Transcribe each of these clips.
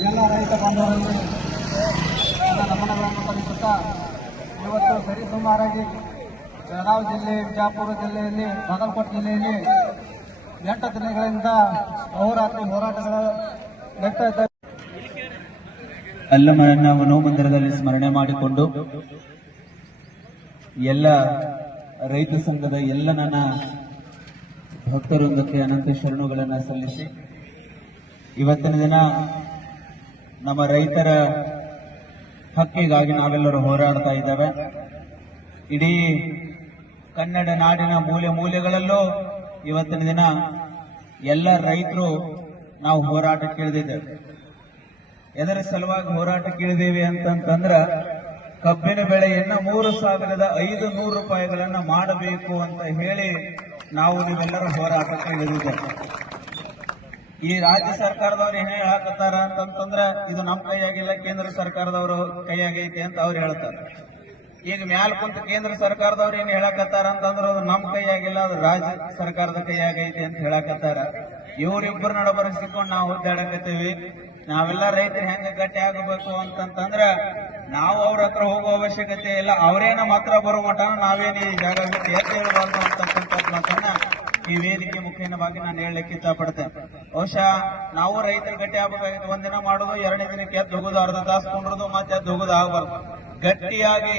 ಎಲ್ಲ ರೈತ ಬಾಂಧವರಲ್ಲಿ ನಮನಗಳನ್ನು ಸಲ್ಲಿಸುತ್ತಾ ಇವತ್ತು ಸರಿಸುಮಾರಾಗಿ ಬೆಳಗಾವಿ ಜಿಲ್ಲೆ ಬಿಜಾಪುರ ಜಿಲ್ಲೆಯಲ್ಲಿ, ಬಾಗಲಕೋಟೆ ಜಿಲ್ಲೆಯಲ್ಲಿ ಎಂಟು ದಿನಗಳಿಂದ ಅಹೋರಾತ್ರಿ ಹೋರಾಟಗಳು ನಡೀತಾ ಇದ್ದಾವೆ ಅಲ್ಲಮನನ್ನ ಮನೋಮಂದಿರದಲ್ಲಿ ಸ್ಮರಣೆ ಮಾಡಿಕೊಂಡು ಎಲ್ಲ ರೈತ ಸಂಘದ ಎಲ್ಲ ನನ್ನ ಭಕ್ತವೃಂದಕ್ಕೆ ಅನಂತ ಶರಣುಗಳನ್ನು ಸಲ್ಲಿಸಿ. ಇವತ್ತಿನ ದಿನ ನಮ್ಮ ರೈತರ ಹಕ್ಕಿಗಾಗಿ ನಾವೆಲ್ಲರೂ ಹೋರಾಡ್ತಾ ಇದ್ದೇವೆ. ಇಡೀ ಕನ್ನಡ ನಾಡಿನ ಮೂಲೆ ಮೂಲೆಗಳಲ್ಲೂ ಇವತ್ತಿನ ದಿನ ಎಲ್ಲ ರೈತರು ನಾವು ಹೋರಾಟಕ್ಕೆ ಇಳಿದಿದ್ದೇವೆ ಎದರ ಸಲುವಾಗಿ ಹೋರಾಟಕ್ಕೆ ಇಳಿದೇವೆ ಅಂತಂತಂದ್ರ ಕಬ್ಬಿನ ಬೆಳೆಯನ್ನ ಮೂರು ಸಾವಿರದ ಐದು ನೂರು ರೂಪಾಯಿಗಳನ್ನ ಮಾಡಬೇಕು ಅಂತ ಹೇಳಿ ನಾವು ನೀವೆಲ್ಲರ ಹೋರಾಟಕ್ಕೆ ಇಳಿದಿದ್ದೇವೆ. ಈ ರಾಜ್ಯ ಸರ್ಕಾರದವ್ರು ಏನೇ ಹೇಳಕತ್ತಾರ ಅಂತಂತಂದ್ರೆ ಇದು ನಮ್ಮ ಕೈಯಾಗಿಲ್ಲ, ಕೇಂದ್ರ ಸರ್ಕಾರದವರು ಕೈಯಾಗೈತೆ ಅಂತ ಅವ್ರು ಹೇಳ್ತಾರೆ. ಈಗ ಮ್ಯಾಲ್ ಕುಂತ ಕೇಂದ್ರ ಸರ್ಕಾರದವ್ರು ಏನ್ ಹೇಳಕತ್ತಾರ ಅಂತಂದ್ರೆ ಅದು ನಮ್ಮ ಕೈಯಾಗಿಲ್ಲ, ಅದು ರಾಜ್ಯ ಸರ್ಕಾರದ ಕೈಯಾಗೈತೆ ಅಂತ ಹೇಳಕತ್ತಾರ. ಇವ್ರಿಬ್ಬರು ನಡಬರಿಸಿಕೊಂಡು ನಾವು ಒದ್ದಾಡಕತ್ತೀವಿ. ನಾವೆಲ್ಲ ರೈತರು ಹೆಂಗ ಗಟ್ಟಿ ಆಗಬೇಕು ಅಂತಂತಂದ್ರ ನಾವು ಅವ್ರ ಹತ್ರ ಹೋಗೋ ಅವಶ್ಯಕತೆ ಇಲ್ಲ. ಅವರೇ ನಮ್ಮ ಹತ್ರ ಬರೋ ಮಟ ನಾವೇನು ಈ ಜಾಗ ಮಾತನ್ನ ಈ ವೇದಿಕೆ ಮುಖೇನವಾಗಿ ನಾನು ಹೇಳಲಿಕ್ಕೆ ಇಷ್ಟಪಡ್ತೇನೆ ಬಹುಶಃ ನಾವು ರೈತರ ಗಟ್ಟಿ ಆಗ್ಬೇಕಾಗಿತ್ತು. ಒಂದಿನ ಮಾಡೋದು, ಎರಡನೇ ದಿನಕ್ಕೆ ಎದ್ದು ಅರ್ಧ ತಾಸು ಕೊಂಡ್ರದು, ಮತ್ತೆ ಎದ್ದು ಹೋಗೋದು ಆಗಬಾರ್ದು. ಗಟ್ಟಿಯಾಗಿ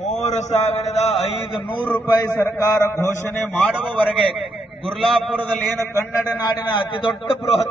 ಮೂರು ಸಾವಿರದ ಐದು ನೂರು ರೂಪಾಯಿ ಸರ್ಕಾರ ಘೋಷಣೆ ಮಾಡುವವರೆಗೆ ಗುರ್ಲಾಪುರದಲ್ಲಿ ಏನು ಕನ್ನಡ ನಾಡಿನ ಅತಿ ದೊಡ್ಡ ಬೃಹತ್